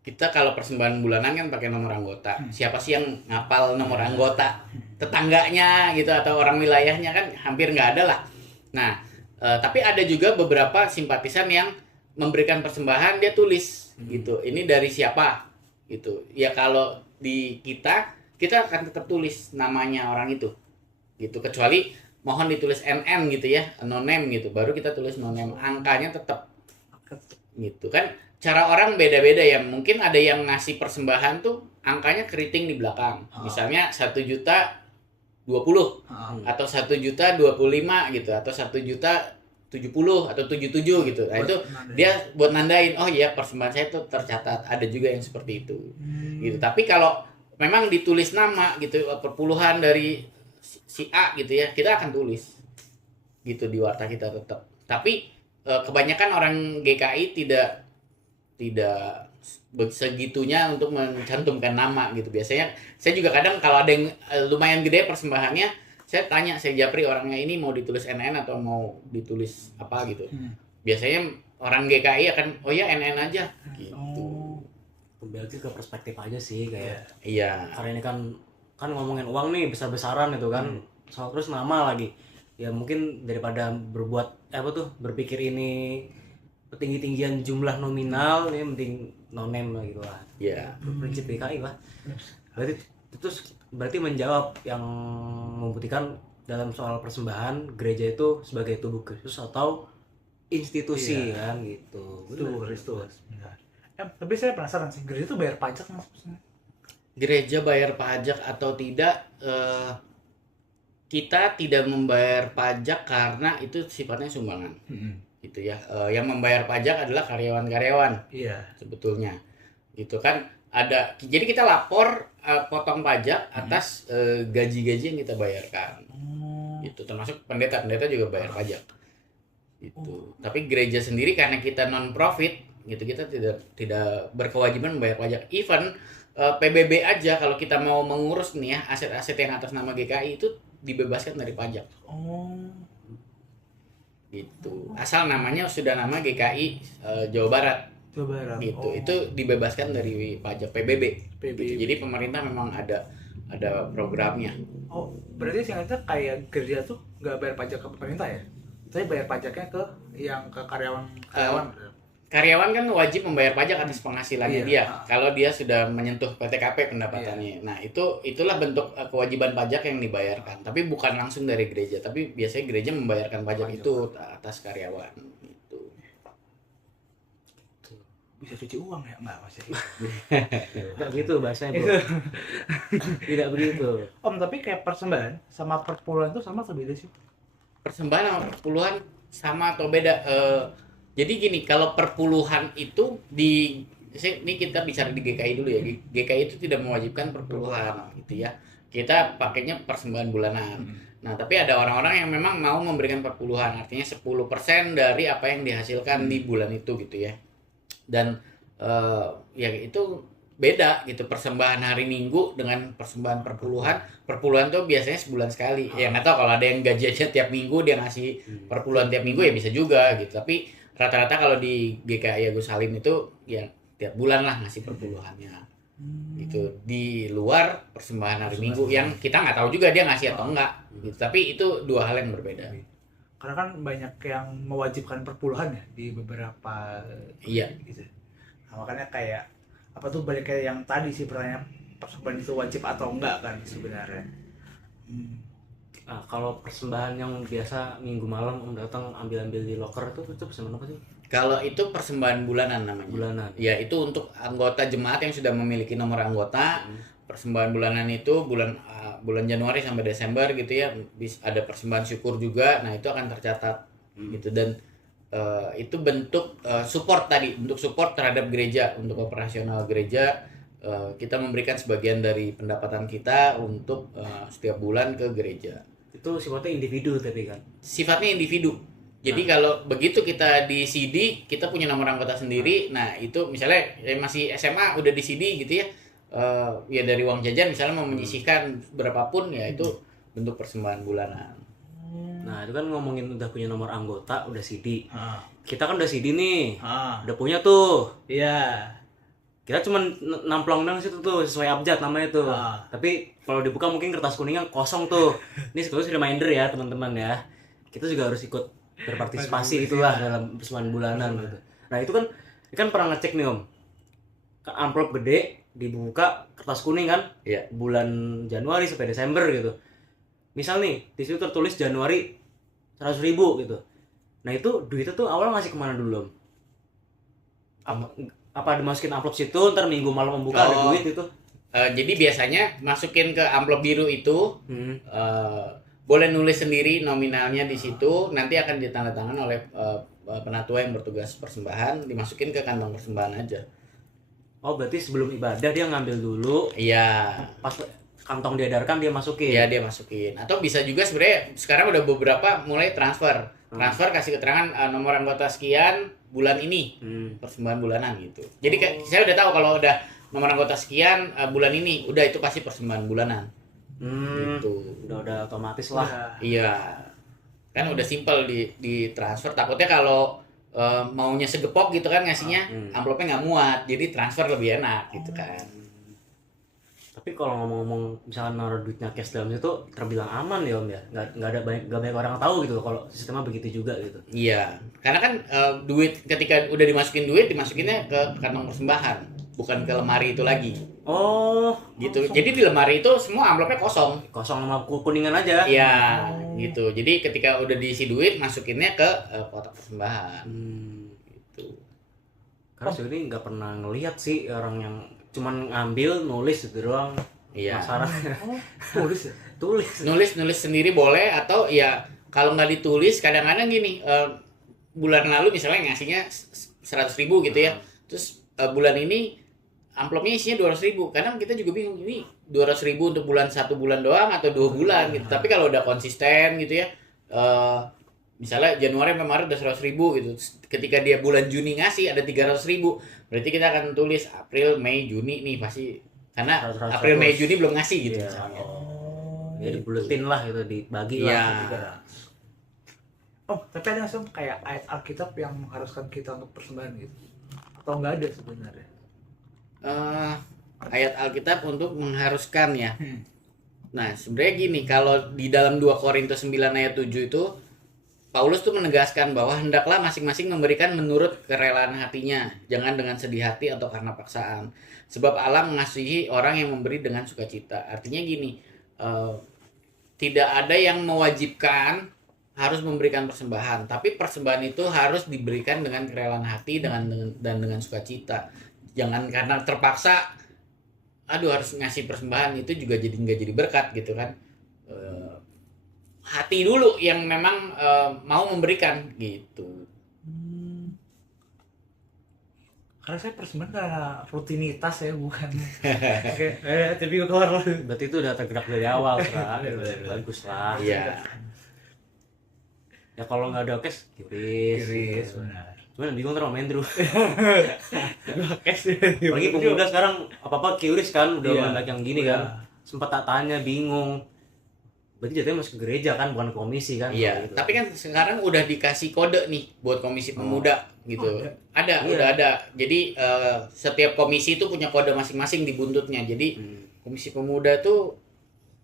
kita kalau persembahan bulanan kan pakai nomor anggota. Siapa sih yang ngapal nomor anggota? Tetangganya gitu atau orang wilayahnya kan hampir nggak ada lah. Nah, tapi ada juga beberapa simpatisan yang memberikan persembahan, dia tulis gitu. Ini dari siapa gitu. Ya kalau di kita akan tetap tulis namanya orang itu gitu, kecuali mohon ditulis NN gitu ya, no name gitu, baru kita tulis no name, angkanya tetap gitu kan. Cara orang beda-beda ya, mungkin ada yang ngasih persembahan tuh angkanya keriting di belakang, misalnya 1.020.000 atau 1.025.000 gitu, atau 1.070.000 atau 77 gitu. Nah itu dia buat nandain, oh iya persembahan saya tuh tercatat. Ada juga yang seperti itu gitu. Tapi kalau memang ditulis nama gitu, perpuluhan dari si A gitu ya, kita akan tulis gitu di warta kita tetap. Tapi kebanyakan orang GKI tidak segitunya untuk mencantumkan nama gitu. Biasanya saya juga kadang kalau ada yang lumayan gede persembahannya, saya tanya, saya japri orangnya, ini mau ditulis NN atau mau ditulis apa gitu. Biasanya orang GKI akan, oh ya NN aja gitu. Kembali ke perspektif aja sih kayak. Iya. Karena ini kan ngomongin uang nih besar-besaran itu kan. Soal terus nama lagi. Ya mungkin daripada berpikir ini tinggi-tinggian jumlah nominal, ini mending no name lah gitu lah. Iya. Prinsip BKI lah. Berarti menjawab yang membuktikan dalam soal persembahan gereja itu sebagai tubuh Kristus atau institusi kan gitu. Tubuh Kristus. Tapi saya penasaran sih, gereja itu bayar pajak maksudnya? Gereja bayar pajak atau tidak, kita tidak membayar pajak karena itu sifatnya sumbangan. Gitu ya. Yang membayar pajak adalah karyawan-karyawan. Iya. Sebetulnya. Gitu kan, ada, jadi kita lapor potong pajak atas gaji-gaji yang kita bayarkan. Gitu, termasuk pendeta juga bayar pajak. Gitu. Tapi gereja sendiri karena kita non profit gitu, kita tidak berkewajiban membayar pajak. Even PBB aja kalau kita mau mengurus nih ya aset-aset yang atas nama GKI itu dibebaskan dari pajak. Gitu. Asal namanya sudah nama GKI Jawa Barat. Gitu. Itu dibebaskan dari pajak PBB. Gitu. Jadi pemerintah memang ada programnya. Oh, berarti singkatnya kayak gereja tuh nggak bayar pajak ke pemerintah ya? Tapi bayar pajaknya ke karyawan. Karyawan kan wajib membayar pajak atas penghasilannya dia. Kalau dia sudah menyentuh PTKP pendapatannya. Nah, itulah bentuk kewajiban pajak yang dibayarkan. Tapi bukan langsung dari gereja, tapi biasanya gereja membayarkan pajak itu atas karyawan gitu. Bisa cuci uang ya? Enggak, masih. Tidak begitu bahasanya, Bro. Tidak begitu. Om, tapi kayak persembahan sama perpuluhan itu sama atau beda sih? Persembahan sama perpuluhan sama atau beda? Jadi gini, kalau perpuluhan itu ini kita bicara di GKI dulu ya. GKI itu tidak mewajibkan perpuluhan gitu ya. Kita pakainya persembahan bulanan. Nah, tapi ada orang-orang yang memang mau memberikan perpuluhan, artinya 10% dari apa yang dihasilkan di bulan itu gitu ya. Dan ya itu beda gitu, persembahan hari Minggu dengan persembahan perpuluhan. Perpuluhan tuh biasanya sebulan sekali. Ya nggak tahu kalau ada yang gajinya tiap minggu dia ngasih perpuluhan tiap minggu ya bisa juga gitu. Tapi rata-rata kalau di GKI Agus Salim itu ya tiap bulan lah ngasih perpuluhannya. Gitu. Di luar persembahan hari Minggu yang kita nggak tahu juga dia ngasih atau enggak gitu. Tapi itu dua hal yang berbeda. Karena kan banyak yang mewajibkan perpuluhan ya di beberapa gitu. Nah, makanya kayak balik kayak yang tadi sih, pertanyaan persembahan itu wajib atau enggak kan sebenarnya. Nah, kalau persembahan yang biasa minggu malam Om datang ambil-ambil di locker itu persembahan apa sih? Kalau itu persembahan bulanan namanya. Bulanan. Ya itu untuk anggota jemaat yang sudah memiliki nomor anggota. Persembahan bulanan itu bulan Januari sampai Desember gitu ya. Ada persembahan syukur juga. Nah itu akan tercatat gitu, dan itu bentuk support tadi, untuk support terhadap gereja, untuk operasional gereja. Kita memberikan sebagian dari pendapatan kita untuk setiap bulan ke gereja. Itu sifatnya individu tapi kan. Sifatnya individu. Jadi kalau begitu kita di CD, kita punya nomor anggota sendiri. Nah itu misalnya masih SMA udah di CD gitu ya, ya dari uang jajan misalnya mau menyisihkan berapapun, ya itu bentuk persembahan bulanan. Nah itu kan ngomongin udah punya nomor anggota, udah CD. Ah. Kita kan udah CD nih, Ah. udah punya tuh. Iya. Kita cuman namplong dong situ tuh sesuai abjad namanya tuh. Ah. Tapi kalau dibuka mungkin kertas kuningnya kosong tuh. Ini sekaligus reminder ya teman-teman ya. Kita juga harus ikut berpartisipasi itulah dalam persembahan bulanan gitu. Nah itu kan pernah ngecek nih Om. Ke amplop gede dibuka kertas kuning kan? Iya. Bulan Januari sampai Desember gitu. Misal nih di situ tertulis Januari 100.000 gitu. Nah itu duitnya tuh awal ngasih kemana dulu Om? Apa dimasukin amplop situ, ntar minggu malam membuka ada duit itu? Jadi biasanya masukin ke amplop biru itu, boleh nulis sendiri nominalnya di situ, nanti akan ditandatangan oleh penatua yang bertugas persembahan, dimasukin ke kantong persembahan aja. Oh berarti sebelum ibadah dia ngambil dulu, Iya. pas kantong diedarkan dia masukin? Iya, dia masukin. Atau bisa juga sebenarnya sekarang udah beberapa mulai transfer. Transfer kasih keterangan nomor anggota sekian bulan ini, persembahan bulanan gitu. Jadi saya udah tahu kalau udah nomor anggota sekian bulan ini, udah itu pasti persembahan bulanan. Gitu. Udah otomatis lah. Iya. Kan udah simpel di transfer. Takutnya kalau maunya segepok gitu kan ngasihnya, amplopnya nggak muat. Jadi transfer lebih enak gitu kan. Tapi kalau ngomong-ngomong misalkan naruh duitnya cash dalam situ terbilang aman ya Om ya. Nggak banyak orang tahu gitu kalau sistemnya begitu juga gitu. Iya. Karena kan duit ketika udah dimasukin duit, dimasukinnya ke kantong persembahan, bukan ke lemari itu lagi. Oh, Gitu. Jadi di lemari itu semua amplopnya kosong. kosong sama kuningan aja. Iya, gitu. Jadi ketika udah diisi duit, masukinnya ke kotak persembahan. Gitu. Karena sebenarnya nggak pernah ngelihat sih orang yang cuman ngambil nulis itu doang. Iya. Masalahnya. Tulis ya? Nulis sendiri boleh, atau ya kalau nggak ditulis kadang-kadang gini, bulan lalu misalnya ngasihnya 100.000 gitu ya, terus bulan ini amplopnya isinya 200.000. Kadang kita juga bingung, ini 200.000 untuk bulan 1 bulan doang atau 2 bulan gitu. Tapi kalau udah konsisten gitu ya, misalnya Januari sampai Maret udah 100.000 gitu, ketika dia bulan Juni ngasih ada 300.000, berarti kita akan tulis April, Mei, Juni nih pasti, karena 100. April, Mei, Juni belum ngasih gitu Iya. misalnya. Ya dibuletin lah gitu, dibagi Iya. lah. Oh, tapi ada langsung kayak ayat Alkitab yang mengharuskan kita untuk persembahan gitu? Atau nggak ada sebenarnya? Ayat Alkitab untuk mengharuskan ya. Nah, sebenarnya gini, kalau di dalam 2 Korintus 9 ayat 7 itu Paulus tuh menegaskan bahwa hendaklah masing-masing memberikan menurut kerelaan hatinya, jangan dengan sedih hati atau karena paksaan. Sebab Allah mengasihi orang yang memberi dengan sukacita. Artinya gini, tidak ada yang mewajibkan harus memberikan persembahan, tapi persembahan itu harus diberikan dengan kerelaan hati dan dengan sukacita. Jangan karena terpaksa, aduh harus ngasih persembahan, itu juga jadi nggak jadi berkat gitu kan. Hati dulu yang memang mau memberikan gitu. Karena saya persembahan karena rutinitas ya, bukan kayak tapi gue keluar. Berarti itu udah tergerak dari awal, Kak. Bener. Bagus lah. Iya. Ya kalau nggak ada cash, kiris. Benar. Cuman bingung terus main Andrew. Cash. Apalagi pemuda sekarang apa-apa kiris kan, udah Iya. banyak yang gini kan. Sempat tak tanya, bingung. Berarti jatuhnya masuk ke gereja kan, bukan komisi kan? Iya, gitu. tapi kan sekarang udah dikasih kode nih buat komisi pemuda gitu. Ada, Iya. udah ada. Jadi setiap komisi itu punya kode masing-masing di buntutnya. Jadi komisi pemuda tuh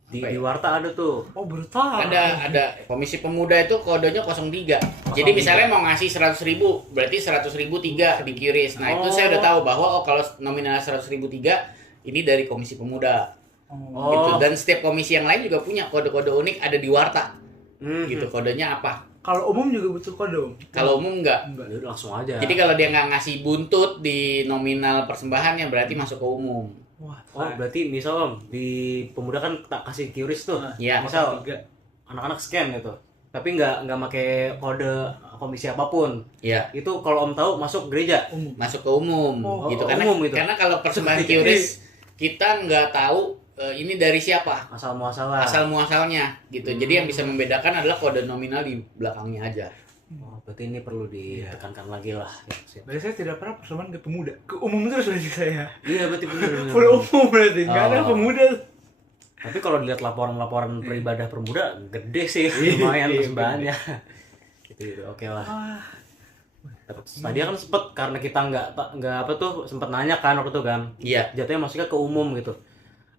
di apa ya? Warta ada tuh. Oh, baru tahu. ada komisi pemuda itu kodenya 03. Jadi misalnya mau ngasih 100.000, berarti 100.000 3 dikiris. Nah, itu saya udah tahu bahwa kalau nominal 100.000 3 ini dari komisi pemuda. Oh. gitu. Dan setiap komisi yang lain juga punya kode-kode unik ada di Warta gitu, kodenya apa. Kalau umum juga butuh kode, Om? Kalau umum enggak. Ya udah langsung aja. Jadi kalau dia nggak ngasih buntut di nominal persembahannya berarti masuk ke umum. Wah, Oh, berarti misal Om, di pemuda kan tak kasih QRIS tuh. Iya. Misal tiga. anak-anak scan gitu. Tapi nggak pakai kode komisi apapun. Iya. Itu kalau Om tahu masuk gereja. Umum. Masuk ke umum Oh, gitu. oh, Karena umum gitu. karena kalau persembahan QRIS kita nggak tahu ini dari siapa. Asal muasalah. Asal muasalnya gitu. Jadi yang bisa membedakan adalah kode nominal di belakangnya aja. Oh, berarti ini perlu ditekankan lagi lah. Berarti saya tidak pernah persembahan ke pemuda. Ke umum terus berarti saya. Iya, berarti benar. Full umum berarti. Nggak ada Oh. pemuda. Tapi kalau dilihat laporan-laporan beribadah permuda, gede sih Iya, lumayan iya, persembahannya. Gitu, oke lah. Wah. Tadi kan sempet karena kita nggak apa tuh sempet nanya kan waktu itu kan. Iya. Jatuhnya masuknya ke umum gitu.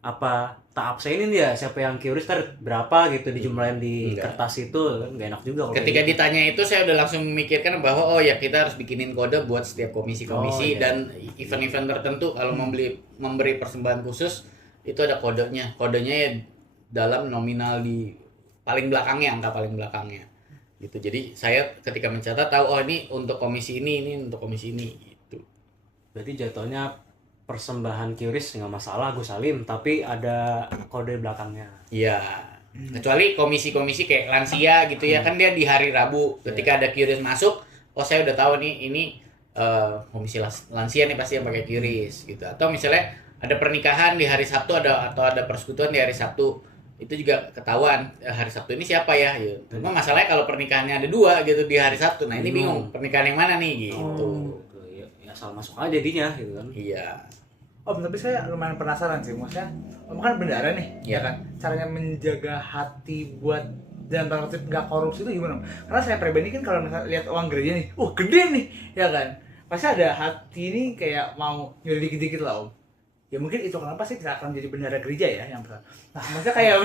Apa tak absenin dia siapa yang QRIS berapa gitu dijumlahin di Enggak. kertas itu kan nggak enak juga kalau Ketika kayak gitu. ditanya itu saya udah langsung memikirkan bahwa oh ya kita harus bikinin kode buat setiap komisi-komisi Oh, iya. dan event-event tertentu kalau memberi persembahan khusus itu ada kodenya. Kodenya ya dalam nominal di paling belakangnya, angka paling belakangnya. Gitu. Jadi saya ketika mencatat tahu oh ini untuk komisi ini untuk komisi ini gitu. Berarti jatuhnya persembahan QRIS nggak masalah Gus Salim, tapi ada kode belakangnya. Iya. Kecuali komisi-komisi kayak lansia gitu ya kan dia di hari Rabu ketika ada QRIS masuk, oh saya udah tahu nih ini komisi lansia nih pasti yang pakai QRIS gitu. Atau misalnya ada pernikahan di hari Sabtu atau ada persekutuan di hari Sabtu, itu juga ketahuan hari Sabtu ini siapa ya gitu. Cuma masalahnya kalau pernikahannya ada 2 gitu di hari Sabtu, nah ini bingung pernikahan yang mana nih gitu. Ya, asal masuk aja jadinya gitu kan. Iya. Om, tapi saya lumayan penasaran sih, maksudnya Om kan bendara nih, Iya. ya kan? Caranya menjaga hati buat dan tanda kutip nggak korupsi itu gimana Om? Karena saya pribadi kan kalau misalnya lihat uang gereja nih, gede nih, ya kan? Pasti ada hati ini kayak mau nyuri dikit-dikit lah Om. Ya mungkin itu kenapa sih kita akan jadi bendara gereja ya yang pertama. Nah, maksudnya kayak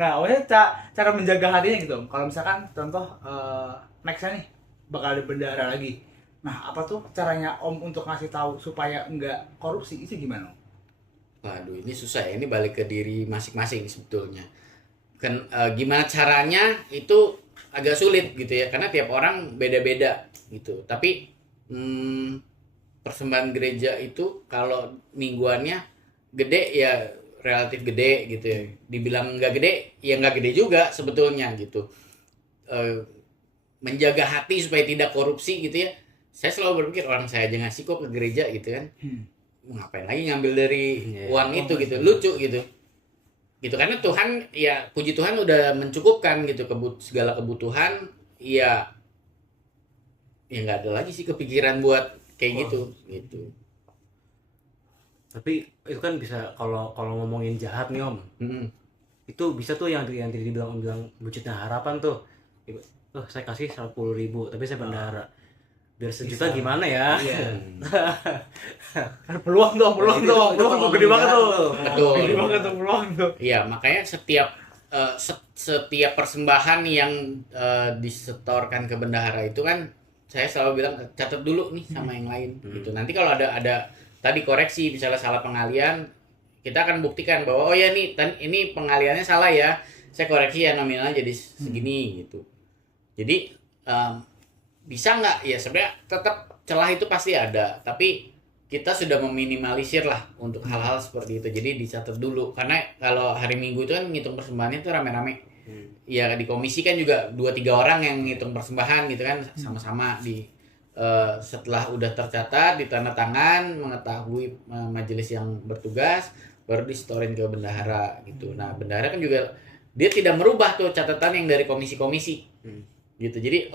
nah, maksudnya cara menjaga hatinya gitu Om. Kalau misalkan contoh nextnya nih bakal ada bendara lagi. Nah, apa tuh caranya Om untuk ngasih tahu supaya nggak korupsi itu gimana Om? Waduh, ini susah ya. Ini balik ke diri masing-masing sebetulnya. Kan gimana caranya itu agak sulit gitu ya, karena tiap orang beda-beda gitu. Tapi persembahan gereja itu kalau mingguannya gede ya relatif gede gitu ya. Dibilang nggak gede, ya nggak gede juga sebetulnya gitu. Menjaga hati supaya tidak korupsi gitu ya. Saya selalu berpikir orang saya aja ngasih kok ke gereja gitu kan. Ngapain lagi ngambil dari uang itu gitu, lucu gitu. Gitu karena Tuhan ya puji Tuhan udah mencukupkan gitu segala kebutuhan ya nggak ada lagi sih kepikiran buat kayak gitu. Tapi itu kan bisa kalau ngomongin jahat nih Om. Itu bisa tuh yang dibilang wujudnya harapan tuh. Saya kasih 10.000 tapi saya bendara. Biar sejuta Bisa. gimana ya? Iya. Kan peluang tuh gede banget tuh. Betul. Gede banget tuh peluang tuh. Iya, makanya setiap persembahan yang disetorkan ke bendahara itu kan saya selalu bilang catat dulu nih sama yang lain gitu. Nanti kalau ada tadi koreksi misalnya salah pengalian, kita akan buktikan bahwa oh ya nih ini pengaliannya salah ya. Saya koreksi ya nominalnya jadi segini gitu. Jadi bisa nggak ya sebenarnya tetap celah itu pasti ada, tapi kita sudah meminimalisir lah untuk hal-hal seperti itu. Jadi dicatat dulu karena kalau hari Minggu itu kan ngitung persembahannya itu rame-rame. Ya di komisi kan juga 2-3 orang yang ngitung persembahan gitu kan sama-sama di setelah udah tercatat ditanda tangan mengetahui majelis yang bertugas baru disetorin ke bendahara gitu. Nah bendahara kan juga dia tidak merubah tuh catatan yang dari komisi-komisi gitu. Jadi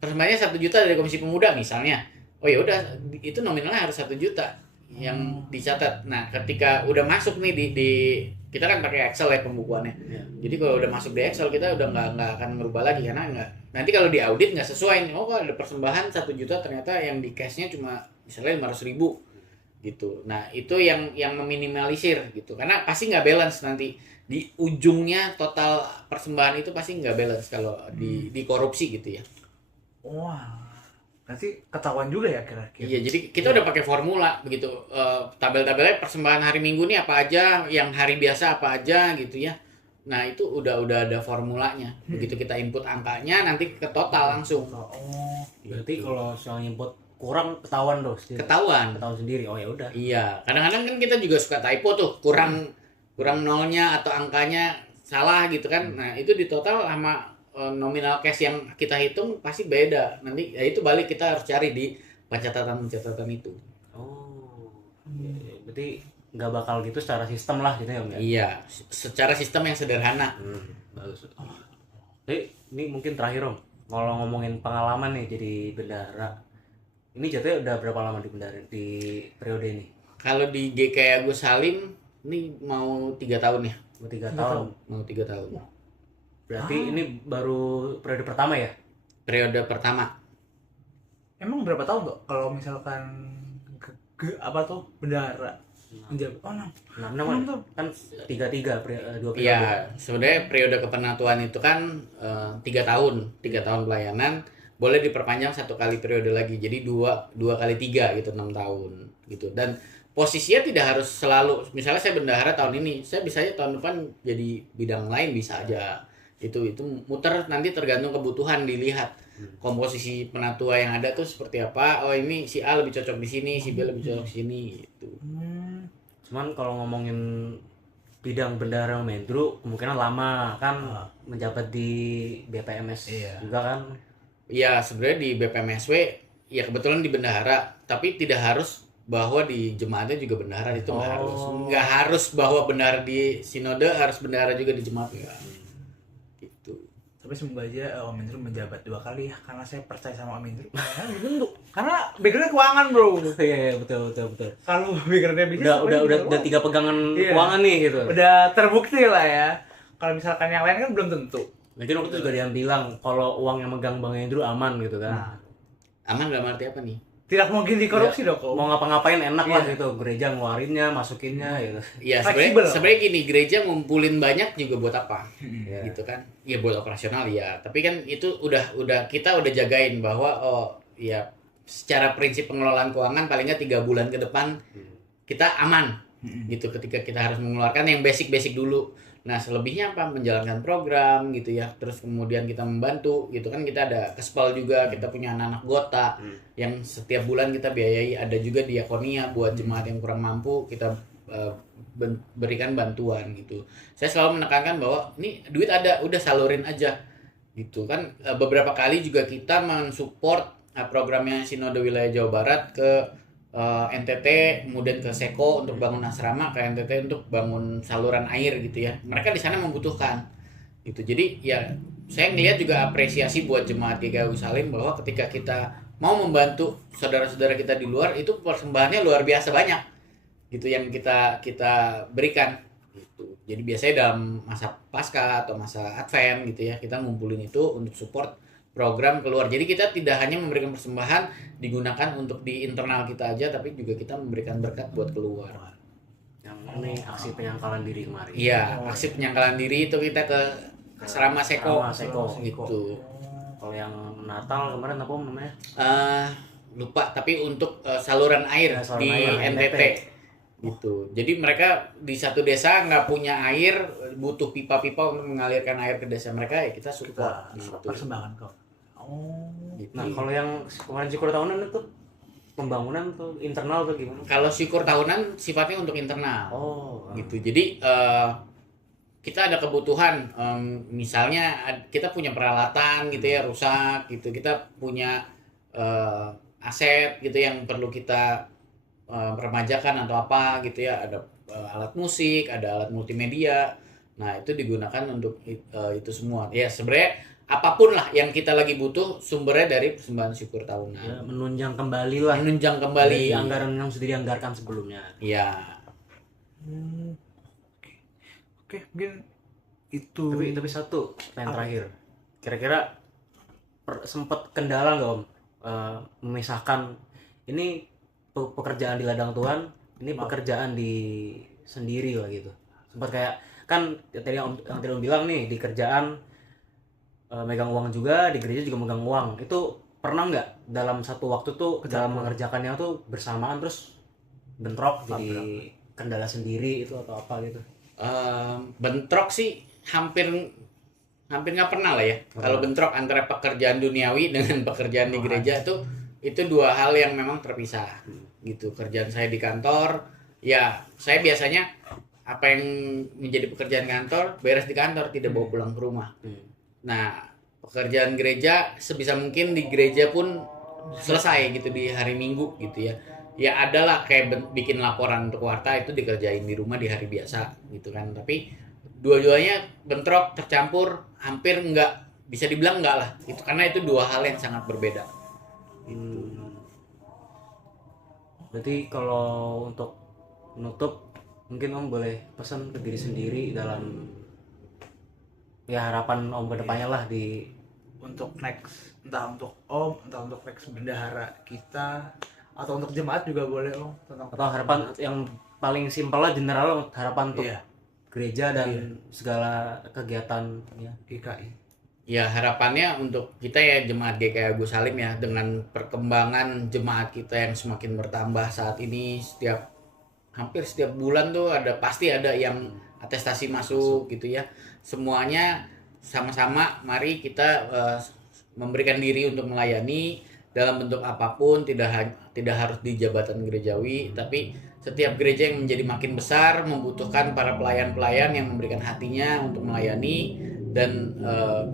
persembahannya 1 juta dari komisi pemuda misalnya, oh ya udah itu nominalnya harus 1 juta yang dicatat. Nah ketika udah masuk nih di kita kan pakai Excel ya pembukuannya. Jadi kalau udah masuk di Excel kita udah nggak akan merubah lagi karena nanti kalau di audit nggak sesuai nih. Oh kalau ada persembahan 1 juta ternyata yang di cashnya cuma misalnya 500.000 gitu. Nah itu yang meminimalisir gitu karena pasti nggak balance nanti di ujungnya total persembahan itu pasti nggak balance kalau di korupsi gitu ya. Wah, Nanti ketahuan juga ya kira-kira. Iya, jadi kita udah pakai formula begitu. Tabel-tabelnya persembahan hari Minggu nih apa aja, yang hari biasa apa aja gitu ya. Nah, itu udah ada formulanya. Begitu kita input angkanya nanti ke total langsung. Oh, Berarti kalau soal input kurang ketahuan tuh sendiri. Ketahuan. Ketahuan sendiri. Oh ya udah. Iya, kadang-kadang kan kita juga suka typo tuh, kurang nolnya atau angkanya salah gitu kan. Nah, itu di total sama nominal cash yang kita hitung pasti beda. Nanti ya itu balik kita harus cari di pencatatan itu. Oh. Iya. Berarti nggak bakal gitu secara sistem lah gitu ya Om ya. Iya, secara sistem yang sederhana. Bagus. Ini mungkin terakhir Om. Kalau ngomongin pengalaman nih jadi bendahara. Ini jatuhnya udah berapa lama di bendahara di periode ini? Kalau di GKI Agus Salim ini mau 3 tahun ya. Mau 3 tahun. Mau 3 tahun. Berarti ini baru periode pertama ya? Periode pertama. emang berapa tahun tuh kalau misalkan apa tuh bendahara menjabat? Oh, 6. 6 tuh. Kan 3 2 periode. Iya, sebenarnya periode kepenatuan itu kan 3 tahun, 3 tahun pelayanan, boleh diperpanjang 1 kali periode lagi, jadi 2 kali 3 gitu, 6 tahun gitu. Dan posisinya tidak harus selalu, misalnya saya bendahara tahun ini, saya bisa aja tahun depan jadi bidang lain bisa aja. Itu muter, nanti tergantung kebutuhan, dilihat komposisi penatua yang ada tuh seperti apa. Oh ini si A lebih cocok di sini, si B lebih cocok di sini gitu. Cuman kalau ngomongin bidang bendahara Mendru kemungkinan lama kan menjabat di BPMS juga kan. Iya, sebenarnya di BPMSW ya kebetulan di bendahara, tapi tidak harus bahwa di jemaatnya juga bendahara, itu nggak harus bahwa bendahara di sinode harus bendahara juga di jemaat enggak. Gitu. Tapi semoga aja Om Indru menjabat 2 kali ya, karena saya percaya sama Om Indru. Karena backgroundnya keuangan bro. Iya betul. Kalau backgroundnya bisnis Udah 3 pegangan keuangan nih gitu. Udah terbukti lah ya. Kalau misalkan yang lain kan belum tentu. Mungkin waktu itu juga dia bilang kalau uang yang megang Bang Hendro aman gitu kan. Aman dalam arti apa nih? Tidak mungkin dikorupsi dong. Mau ngapa-ngapain enak lah gitu, gereja ngeluarinnya, masukinnya gitu. Iya, sebenarnya gini, gereja ngumpulin banyak juga buat apa? Gitu kan. Ya buat operasional ya. Tapi kan itu udah kita udah jagain bahwa ya secara prinsip pengelolaan keuangan paling nggak 3 bulan ke depan kita aman. Gitu ketika kita harus mengeluarkan yang basic dulu. Nah, selebihnya apa? Menjalankan program gitu ya. Terus kemudian kita membantu gitu kan, kita ada kespal juga, kita punya anak-anak gota yang setiap bulan kita biayai, ada juga diakonia buat jemaat yang kurang mampu, kita berikan bantuan gitu. Saya selalu menekankan bahwa ini duit ada, udah salurin aja gitu kan. Beberapa kali juga kita mensupport programnya Sinode Wilayah Jawa Barat ke NTT, kemudian ke Seko untuk bangun asrama, ke NTT untuk bangun saluran air gitu ya. Mereka di sana membutuhkan gitu. Jadi ya saya ngelihat juga apresiasi buat jemaat GKI Agus Salim bahwa ketika kita mau membantu saudara-saudara kita di luar, itu persembahannya luar biasa banyak gitu yang kita berikan gitu. Jadi biasanya dalam masa Paskah atau masa Advent gitu ya, kita ngumpulin itu untuk support program keluar. Jadi kita tidak hanya memberikan persembahan digunakan untuk di internal kita aja, tapi juga kita memberikan berkat buat keluar. Yang ini aksi penyangkalan diri kemarin. Iya, aksi penyangkalan diri itu kita ke asrama Seko gitu. Kalau yang Natal kemarin apa namanya? Lupa, tapi untuk saluran air di NTT gitu. Jadi mereka di satu desa nggak punya air, butuh pipa-pipa untuk mengalirkan air ke desa mereka, ya kita support di situ. Persembahan kok. Gitu. Nah, kalau yang kemarin syukur tahunan itu pembangunan tuh internal tuh gimana? Kalau syukur tahunan sifatnya untuk internal. Gitu. Jadi kita ada kebutuhan, misalnya kita punya peralatan gitu ya rusak gitu, kita punya aset gitu yang perlu kita permajakan atau apa gitu ya, ada alat musik, ada alat multimedia. Nah, itu digunakan untuk itu semua. Ya, sebenarnya apapun lah yang kita lagi butuh sumbernya dari persembahan syukur tahunan. Ya, menunjang kembali lah. Menunjang kembali dari anggaran yang sudah dianggarkan sebelumnya. Iya. Oke, mungkin itu. Tapi satu yang terakhir. Kira-kira sempat kendala nggak Om memisahkan ini pekerjaan di ladang Tuhan, ini pekerjaan di sendiri lah gitu. Sempat kayak kan tadi yang Om bilang nih, di kerjaan megang uang juga, di gereja juga megang uang. Itu pernah nggak dalam satu waktu tuh dalam mengerjakannya tuh bersamaan terus bentrok jadi kendala sendiri itu atau apa gitu? Bentrok sih hampir nggak pernah lah ya. Kalau bentrok antara pekerjaan duniawi dengan pekerjaan di gereja itu dua hal yang memang terpisah gitu. Kerjaan saya di kantor, ya saya biasanya apa yang menjadi pekerjaan kantor beres di kantor, tidak bawa pulang ke rumah. Nah, pekerjaan gereja sebisa mungkin di gereja pun selesai gitu di hari Minggu gitu ya. Ya adalah kayak bikin laporan untuk warta itu dikerjain di rumah di hari biasa gitu kan. Tapi dua-duanya bentrok, tercampur, hampir enggak, bisa dibilang enggak lah. Itu karena itu dua hal yang sangat berbeda. Berarti kalau untuk menutup mungkin Om boleh pesan ke diri sendiri dalam ya harapan Om kedepannya lah di untuk next, entah untuk Om, entah untuk next bendahara kita, atau untuk jemaat juga boleh Om, tentang atau harapan yang paling simpel lah general harapan untuk Iya. gereja dan segala kegiatan ya. GKI. Ya harapannya untuk kita ya jemaat GKI Agus Salim ya, dengan perkembangan jemaat kita yang semakin bertambah saat ini, hampir setiap bulan tuh pasti ada yang atestasi masuk gitu ya. Semuanya sama-sama mari kita memberikan diri untuk melayani dalam bentuk apapun, tidak harus di jabatan gerejawi, tapi setiap gereja yang menjadi makin besar membutuhkan para pelayan-pelayan yang memberikan hatinya untuk melayani, dan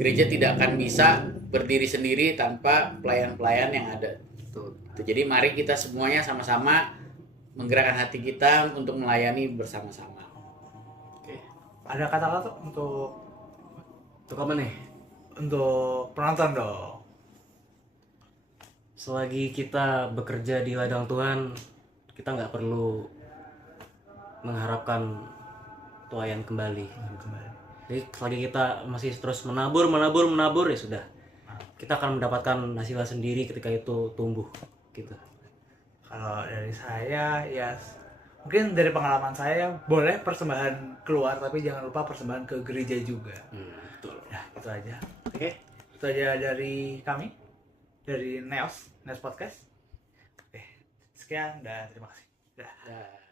gereja tidak akan bisa berdiri sendiri tanpa pelayan-pelayan yang ada. Jadi mari kita semuanya sama-sama menggerakkan hati kita untuk melayani bersama-sama. Oke. Ada kata-kata untuk Apa nih? untuk penonton dong. Selagi kita bekerja di ladang Tuhan, kita nggak perlu mengharapkan tuayan kembali. Jadi selagi kita masih terus menabur ya sudah. Kita akan mendapatkan hasilnya sendiri ketika itu tumbuh gitu. Kalau dari saya ya mungkin dari pengalaman saya boleh persembahan keluar, tapi jangan lupa persembahan ke gereja juga. Betul. Ya itu aja. Oke. Itu aja dari kami, dari Neos Podcast. Oke, sekian dan terima kasih. Dah.